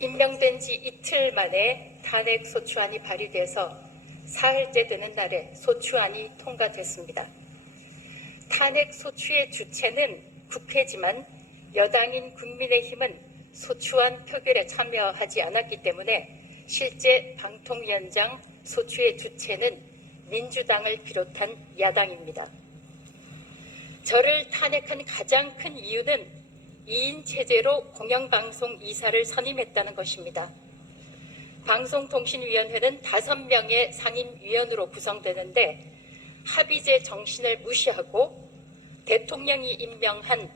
임명된 지 이틀 만에 탄핵 소추안이 발의돼서 사흘째 되는 날에 소추안이 통과됐습니다. 탄핵 소추의 주체는 국회지만 여당인 국민의힘은 소추안 표결에 참여하지 않았기 때문에 실제 방통위원장 소추의 주체는 민주당을 비롯한 야당입니다. 저를 탄핵한 가장 큰 이유는 2인 체제로 공영방송 이사를 선임했다는 것입니다. 방송통신위원회는 5명의 상임위원으로 구성되는데 합의제 정신을 무시하고 대통령이 임명한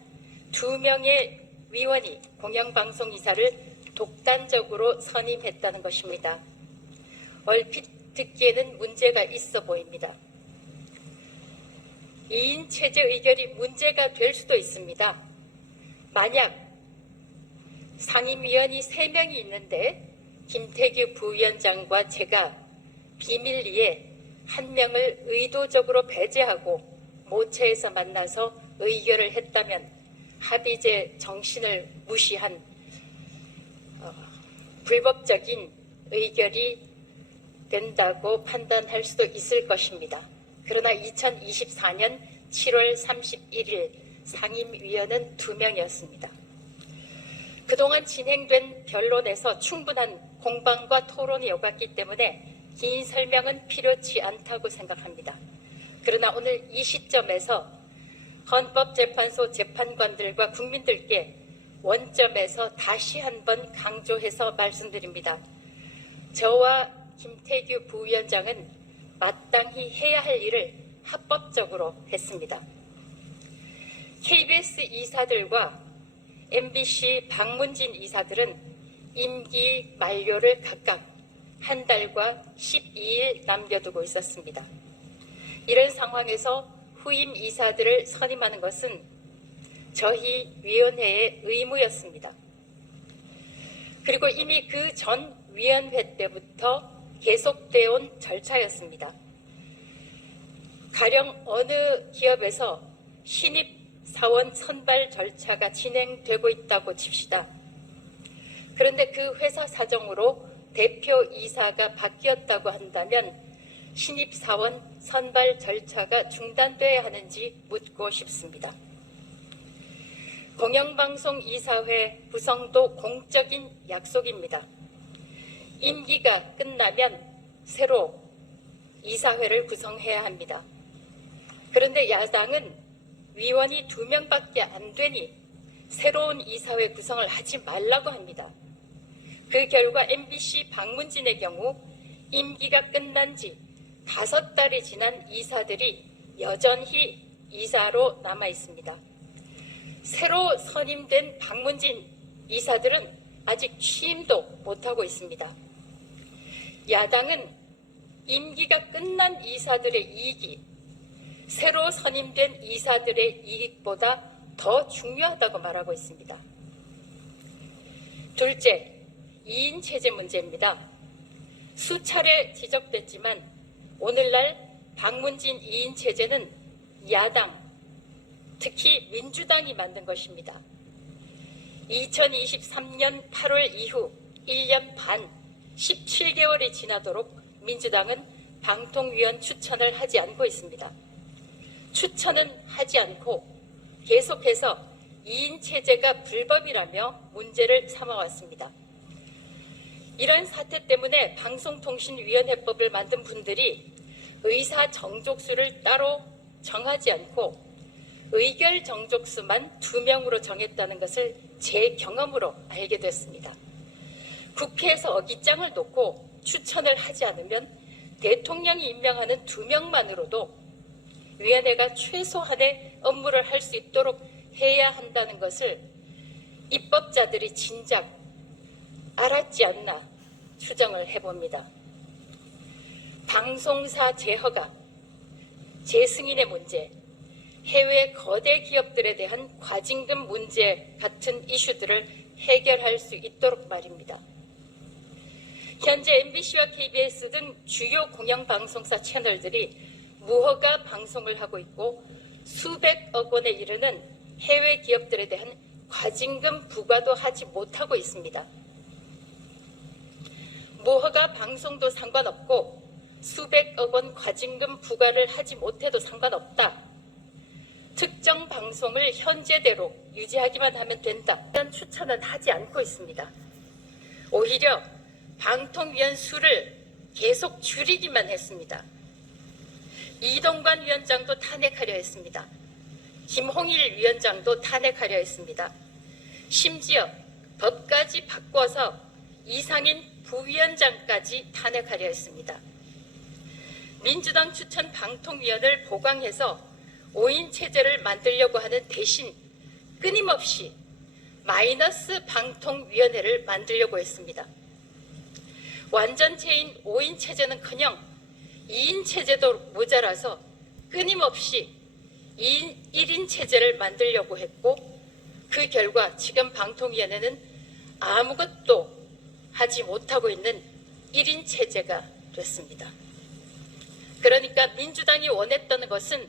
2명의 위원이 공영방송 이사를 독단적으로 선임했다는 것입니다. 얼핏 듣기에는 문제가 있어 보입니다. 2인 체제 의결이 문제가 될 수도 있습니다. 만약 상임위원이 3명이 있는데 김태규 부위원장과 제가 비밀리에 한 명을 의도적으로 배제하고 모처에서 만나서 의결을 했다면 합의제 정신을 무시한 어, 불법적인 의결이 된다고 판단할 수도 있을 것입니다. 그러나 2024년 7월 31일 상임위원은 두 명이었습니다. 그동안 진행된 변론에서 충분한 공방과 토론이 오갔기 때문에 긴 설명은 필요치 않다고 생각합니다. 그러나 오늘 이 시점에서 헌법재판소 재판관들과 국민들께 원점에서 다시 한번 강조해서 말씀드립니다. 저와 김태규 부위원장은 마땅히 해야 할 일을 합법적으로 했습니다. KBS 이사들과 MBC 박문진 이사들은 임기 만료를 각각 한 달과 12일 남겨두고 있었습니다. 이런 상황에서 후임 이사들을 선임하는 것은 저희 위원회의 의무였습니다. 그리고 이미 그 전 위원회 때부터 계속되어 온 절차였습니다. 가령 어느 기업에서 신입 사원 선발 절차가 진행되고 있다고 칩시다. 그런데 그 회사 사정으로 대표 이사가 바뀌었다고 한다면 신입 사원 선발 절차가 중단돼야 하는지 묻고 싶습니다. 공영방송 이사회 구성도 공적인 약속입니다. 임기가 끝나면 새로 이사회를 구성해야 합니다. 그런데 야당은 위원이 두 명밖에 안 되니 새로운 이사회 구성을 하지 말라고 합니다. 그 결과 MBC 박문진의 경우 임기가 끝난 지 다섯 달이 지난 이사들이 여전히 이사로 남아 있습니다. 새로 선임된 박문진 이사들은 아직 취임도 못하고 있습니다. 야당은 임기가 끝난 이사들의 이익이 새로 선임된 이사들의 이익보다 더 중요하다고 말하고 있습니다. 둘째, 2인 체제 문제입니다. 수차례 지적됐지만 오늘날 박문진 2인 체제는 야당, 특히 민주당이 만든 것입니다. 2023년 8월 이후 1년 반 17개월이 지나도록 민주당은 방통위원 추천을 하지 않고 있습니다. 추천은 하지 않고 계속해서 2인 체제가 불법이라며 문제를 삼아왔습니다. 이런 사태 때문에 방송통신위원회법을 만든 분들이 의사 정족수를 따로 정하지 않고 의결 정족수만 두 명으로 정했다는 것을 제 경험으로 알게 됐습니다. 국회에서 어깃장을 놓고 추천을 하지 않으면 대통령이 임명하는 두 명만으로도 위원회가 최소한의 업무를 할 수 있도록 해야 한다는 것을 입법자들이 진작 알았지 않나 추정을 해봅니다. 방송사 제허가 재승인의 문제, 해외 거대 기업들에 대한 과징금 문제 같은 이슈들을 해결할 수 있도록 말입니다. 현재 MBC와 KBS 등 주요 공영방송사 채널들이 무허가 방송을 하고 있고 수백억 원에 이르는 해외 기업들에 대한 과징금 부과도 하지 못하고 있습니다. 무허가 방송도 상관없고 수백억 원 과징금 부과를 하지 못해도 상관없다. 특정 방송을 현재대로 유지하기만 하면 된다. 이런 추천은 하지 않고 있습니다. 오히려 방통위원 수를 계속 줄이기만 했습니다. 이동관 위원장도 탄핵하려 했습니다. 김홍일 위원장도 탄핵하려 했습니다. 심지어 법까지 바꿔서 이상인 부위원장까지 탄핵하려 했습니다. 민주당 추천 방통위원을 보강해서 5인 체제를 만들려고 하는 대신 끊임없이 마이너스 방통위원회를 만들려고 했습니다. 완전체인 5인 체제는커녕 2인 체제도 모자라서 끊임없이 2인, 1인 체제를 만들려고 했고 그 결과 지금 방통위원회는 아무것도 하지 못하고 있는 1인 체제가 됐습니다. 그러니까 민주당이 원했던 것은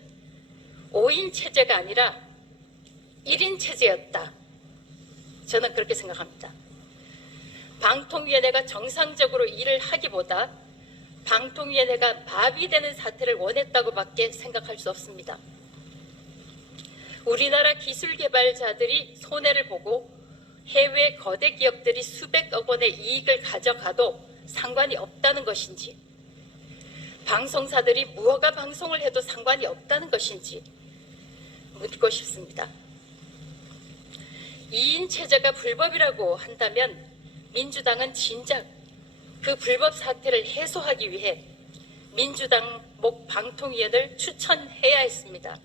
5인 체제가 아니라 1인 체제였다. 저는 그렇게 생각합니다. 방통위원회가 정상적으로 일을 하기보다 방통위원회가 마비되는 사태를 원했다고밖에 생각할 수 없습니다. 우리나라 기술 개발자들이 손해를 보고 해외 거대 기업들이 수백억 원의 이익을 가져가도 상관이 없다는 것인지, 방송사들이 무허가 방송을 해도 상관이 없다는 것인지 묻고 싶습니다. 2인 체제가 불법이라고 한다면 민주당은 진작 그 불법 사태를 해소하기 위해 민주당 목 방통위원을 추천해야 했습니다.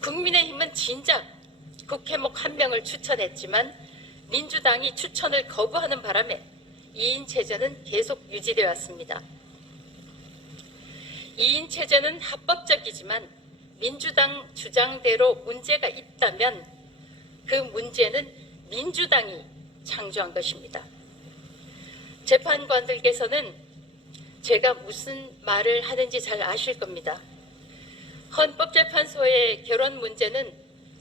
국민의힘은 진작 국회목 한 명을 추천했지만 민주당이 추천을 거부하는 바람에 2인 체제는 계속 유지되어 왔습니다. 2인 체제는 합법적이지만 민주당 주장대로 문제가 있다면 그 문제는 민주당이 창조한 것입니다. 재판관들께서는 제가 무슨 말을 하는지 잘 아실 겁니다. 헌법재판소의 결혼 문제는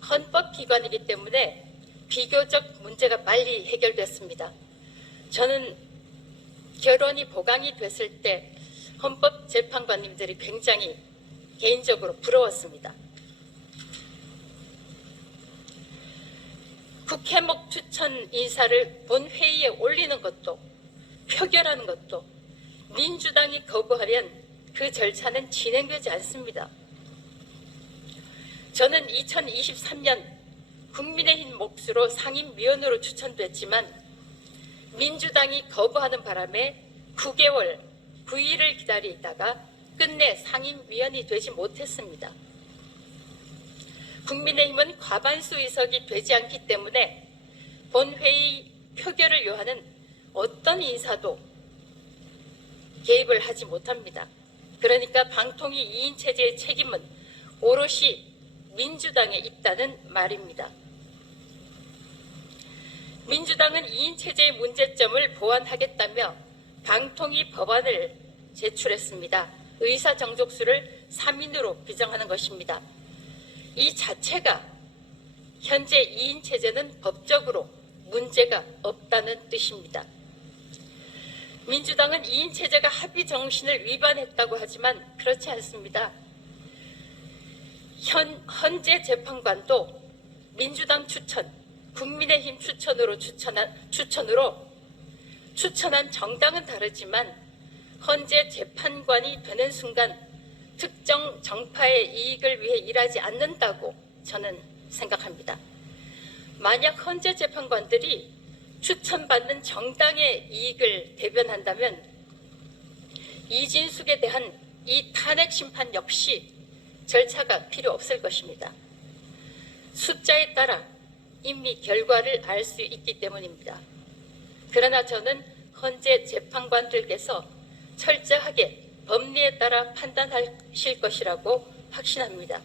헌법기관이기 때문에 비교적 문제가 빨리 해결됐습니다. 저는 결혼이 보강이 됐을 때 헌법재판관님들이 굉장히 개인적으로 부러웠습니다. 국회목 추천 인사를 본회의에 올리는 것도 표결하는 것도 민주당이 거부하면 그 절차는 진행되지 않습니다. 저는 2023년 국민의힘 몫으로 상임위원으로 추천됐지만 민주당이 거부하는 바람에 9개월 9일을 기다리다가 끝내 상임위원이 되지 못했습니다. 국민의힘은 과반수 의석이 되지 않기 때문에 본회의 표결을 요하는 어떤 인사도 개입을 하지 못합니다. 그러니까 방통위 2인 체제의 책임은 오롯이 민주당에 있다는 말입니다. 민주당은 2인 체제의 문제점을 보완하겠다며 방통위 법안을 제출했습니다. 의사 정족수를 3인으로 규정하는 것입니다. 이 자체가 현재 2인 체제는 법적으로 문제가 없다는 뜻입니다. 민주당은 2인 체제가 합의 정신을 위반했다고 하지만 그렇지 않습니다. 현, 헌재 재판관도 민주당 추천, 국민의힘 추천으로 추천한, 추천으로 추천한 정당은 다르지만 헌재 재판관이 되는 순간 특정 정파의 이익을 위해 일하지 않는다고 저는 생각합니다. 만약 헌재 재판관들이 추천받는 정당의 이익을 대변한다면 이진숙에 대한 이 탄핵 심판 역시 절차가 필요 없을 것입니다. 숫자에 따라 이미 결과를 알 수 있기 때문입니다. 그러나 저는 헌재 재판관들께서 철저하게 법리에 따라 판단하실 것이라고 확신합니다.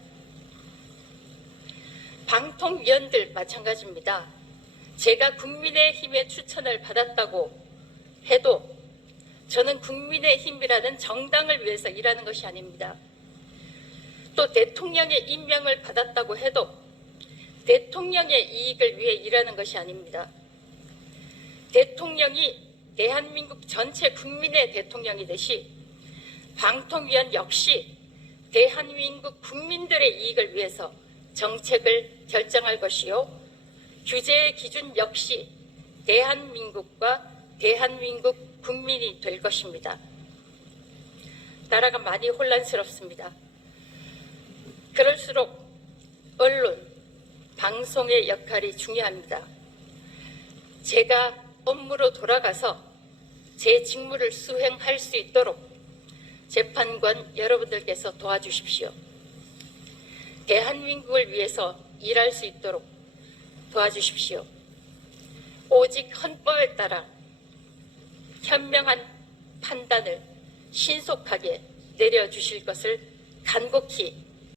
방통위원들 마찬가지입니다. 제가 국민의힘의 추천을 받았다고 해도 저는 국민의힘이라는 정당을 위해서 일하는 것이 아닙니다. 또 대통령의 임명을 받았다고 해도 대통령의 이익을 위해 일하는 것이 아닙니다. 대통령이 대한민국 전체 국민의 대통령이 되시 방통위원 역시 대한민국 국민들의 이익을 위해서 정책을 결정할 것이요 규제의 기준 역시 대한민국과 대한민국 국민이 될 것입니다. 나라가 많이 혼란스럽습니다. 그럴수록 언론, 방송의 역할이 중요합니다. 제가 업무로 돌아가서 제 직무를 수행할 수 있도록 재판관 여러분들께서 도와주십시오. 대한민국을 위해서 일할 수 있도록 도와주십시오. 오직 헌법에 따라 현명한 판단을 신속하게 내려주실 것을 간곡히